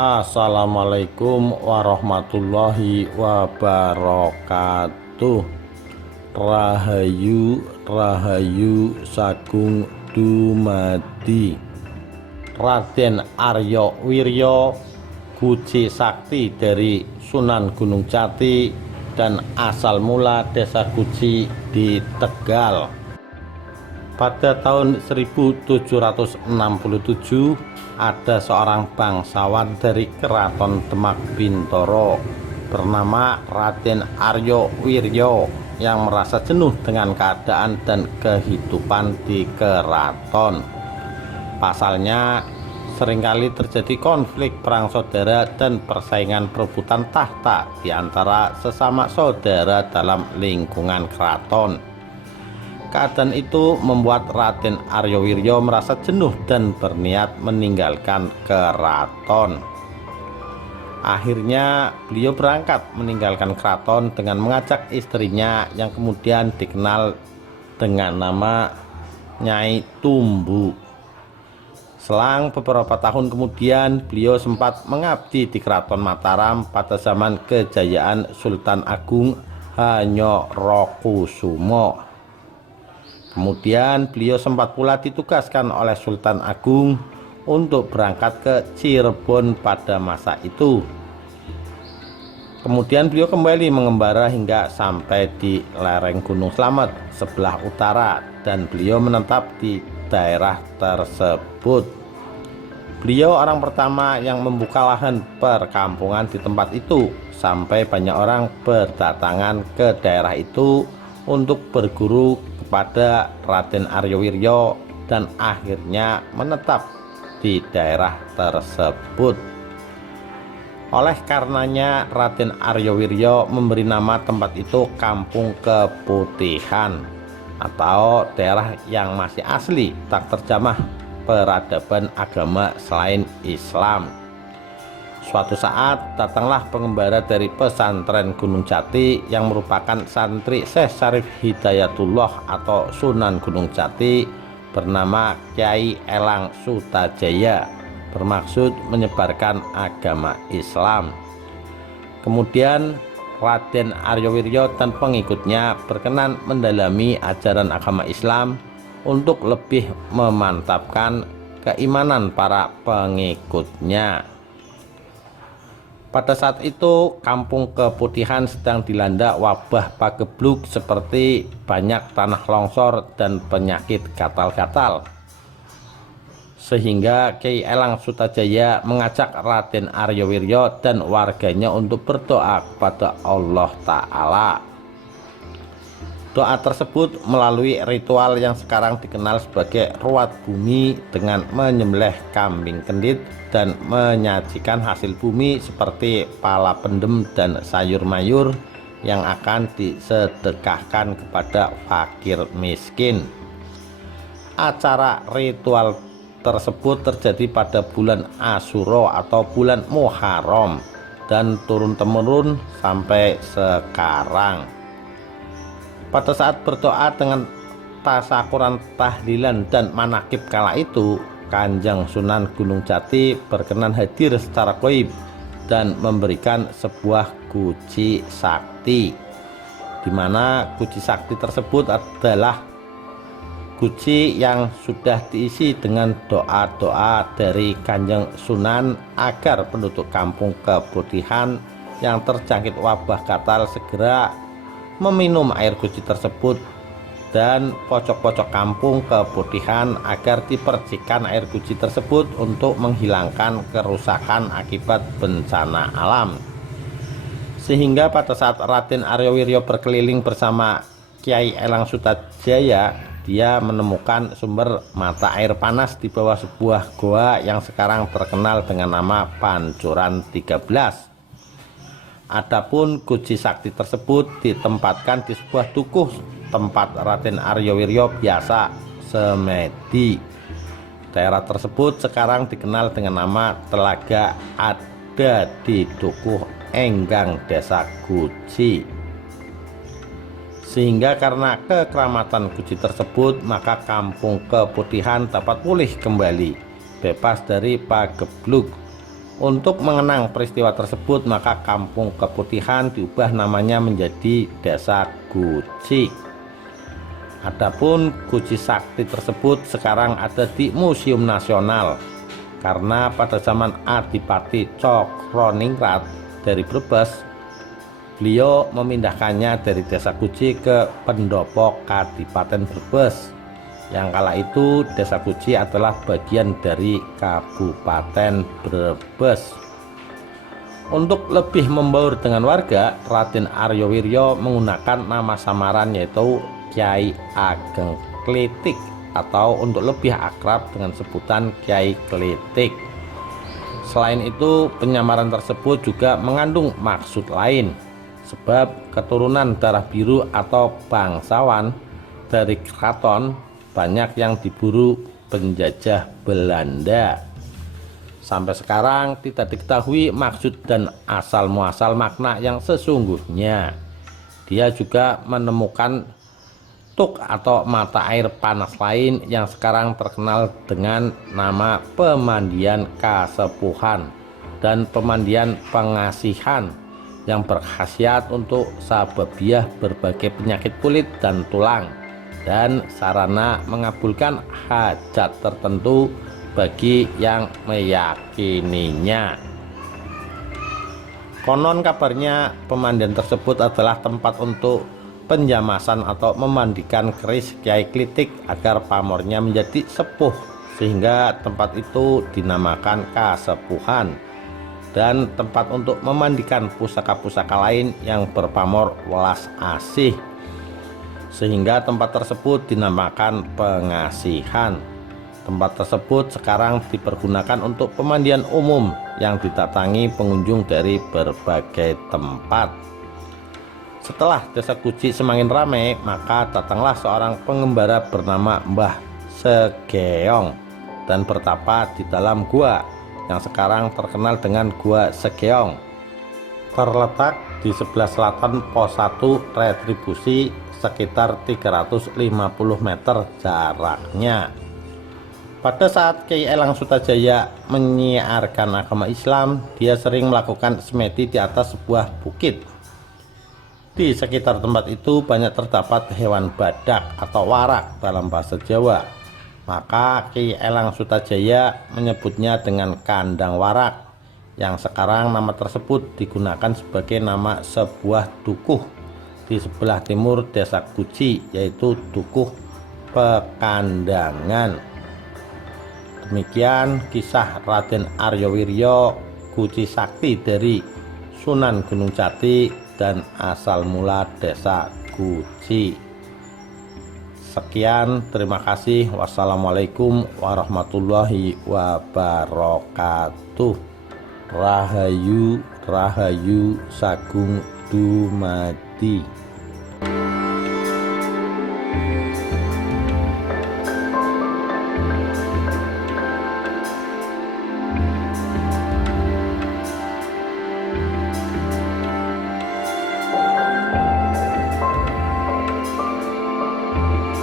Assalamualaikum warahmatullahi wabarakatuh. Rahayu Rahayu Sagung dumadi Raden Arya Wirya, Guci Sakti dari Sunan Gunung Jati dan asal mula Desa Guci di Tegal. Pada tahun 1767 ada seorang bangsawan dari Keraton Demak Bintoro bernama Raden Arya Wirya yang merasa jenuh dengan keadaan dan kehidupan di keraton. Pasalnya, seringkali terjadi konflik perang saudara dan persaingan perebutan tahta di antara sesama saudara dalam lingkungan keraton. Keadaan itu membuat Raden Arya Wirya merasa jenuh dan berniat meninggalkan keraton. Akhirnya beliau berangkat meninggalkan keraton dengan mengajak istrinya yang kemudian dikenal dengan nama Nyai Tumbu. Selang beberapa tahun kemudian beliau sempat mengabdi di Keraton Mataram pada zaman kejayaan Sultan Agung Hanyorokusumo. Kemudian beliau sempat pula ditugaskan oleh Sultan Agung untuk berangkat ke Cirebon pada masa itu. Kemudian beliau kembali mengembara hingga sampai di lereng Gunung Slamet sebelah utara dan beliau menetap di daerah tersebut. Beliau orang pertama yang membuka lahan perkampungan di tempat itu, sampai banyak orang berdatangan ke daerah itu untuk berguru kepada Raden Arya Wirya dan akhirnya menetap di daerah tersebut. Oleh karenanya Raden Arya Wirya memberi nama tempat itu Kampung Keputihan atau daerah yang masih asli tak terjamah peradaban agama selain Islam. Suatu saat datanglah pengembara dari pesantren Gunung Jati yang merupakan santri Syekh Syarif Hidayatullah atau Sunan Gunung Jati bernama Kyai Elang Sutajaya, bermaksud menyebarkan agama Islam. Kemudian Raden Arya Wirya dan pengikutnya berkenan mendalami ajaran agama Islam untuk lebih memantapkan keimanan para pengikutnya. Pada saat itu Kampung Keputihan sedang dilanda wabah pagebluk seperti banyak tanah longsor dan penyakit gatal-gatal. Sehingga Kyai Elang Sutajaya mengajak Raden Arya Wirya dan warganya untuk berdoa kepada Allah Ta'ala. Doa tersebut melalui ritual yang sekarang dikenal sebagai ruat bumi dengan menyembelih kambing kendit dan menyajikan hasil bumi seperti pala pendem dan sayur mayur yang akan disedekahkan kepada fakir miskin. Acara ritual tersebut terjadi pada bulan Asyura atau bulan Muharram dan turun-temurun sampai sekarang. Pada saat berdoa dengan tasakuran, tahlilan dan manakib kala itu, Kanjeng Sunan Gunung Jati berkenan hadir secara gaib dan memberikan sebuah guci sakti, di mana guci sakti tersebut adalah guci yang sudah diisi dengan doa-doa dari Kanjeng Sunan agar penduduk Kampung Keputihan yang terjangkit wabah gatal segera meminum air guci tersebut, dan pojok-pojok Kampung Keputihan agar dipercikan air guci tersebut untuk menghilangkan kerusakan akibat bencana alam. Sehingga pada saat Raden Arya Wirya berkeliling bersama Kyai Elang Sutajaya, dia menemukan sumber mata air panas di bawah sebuah goa yang sekarang terkenal dengan nama Pancuran 13. Adapun guci sakti tersebut ditempatkan di sebuah dukuh tempat Raden Arya Wirya biasa semedi. Daerah tersebut sekarang dikenal dengan nama Telaga Ada di Dukuh Enggang Desa Guci. Sehingga karena kekeramatan guci tersebut, maka Kampung Keputihan dapat pulih kembali, bebas dari pagebluk. Untuk mengenang peristiwa tersebut, maka Kampung Keputihan diubah namanya menjadi Desa Guci. Adapun Guci Sakti tersebut sekarang ada di Museum Nasional, karena pada zaman Adipati Cokroningrat dari Brebes, beliau memindahkannya dari Desa Guci ke Pendopo Kadipaten Brebes. Yang kala itu Desa Guci adalah bagian dari Kabupaten Brebes. Untuk lebih membaur dengan warga, Raden Aryo Wiryo menggunakan nama samaran yaitu Kyai Ageng Klitik, atau untuk lebih akrab dengan sebutan Kyai Klitik. Selain itu, penyamaran tersebut juga mengandung maksud lain, sebab keturunan darah biru atau bangsawan dari keraton banyak yang diburu penjajah Belanda. Sampai sekarang tidak diketahui maksud dan asal muasal makna yang sesungguhnya. Dia juga menemukan tuk atau mata air panas lain yang sekarang terkenal dengan nama pemandian kasepuhan dan pemandian pengasihan, yang berkhasiat untuk sababiah berbagai penyakit kulit dan tulang, dan sarana mengabulkan hajat tertentu bagi yang meyakininya. Konon kabarnya pemandian tersebut adalah tempat untuk penjamasan atau memandikan keris Kyai Klitik agar pamornya menjadi sepuh, sehingga tempat itu dinamakan Kasepuhan, dan tempat untuk memandikan pusaka-pusaka lain yang berpamor welas asih, sehingga tempat tersebut dinamakan Pengasihan. Tempat tersebut sekarang dipergunakan untuk pemandian umum yang didatangi pengunjung dari berbagai tempat. Setelah Desa Guci semakin ramai, maka datanglah seorang pengembara bernama Mbah Segeong dan bertapa di dalam gua yang sekarang terkenal dengan Gua Segeong. Terletak di sebelah selatan Pos 1 Retribusi, sekitar 350 meter jaraknya. Pada saat Kyai Elang Sutajaya menyiarkan agama Islam, dia sering melakukan semedi di atas sebuah bukit. Di sekitar tempat itu banyak terdapat hewan badak atau warak dalam bahasa Jawa. Maka Kyai Elang Sutajaya menyebutnya dengan kandang warak, yang sekarang nama tersebut digunakan sebagai nama sebuah dukuh di sebelah timur Desa Guci, yaitu Dukuh Pekandangan. Demikian kisah Raden Aryo Wiryo Guci Sakti dari Sunan Gunung Jati dan asal mula Desa Guci. Sekian, terima kasih. Wassalamualaikum warahmatullahi wabarakatuh. Rahayu Rahayu Sagung Dumadi.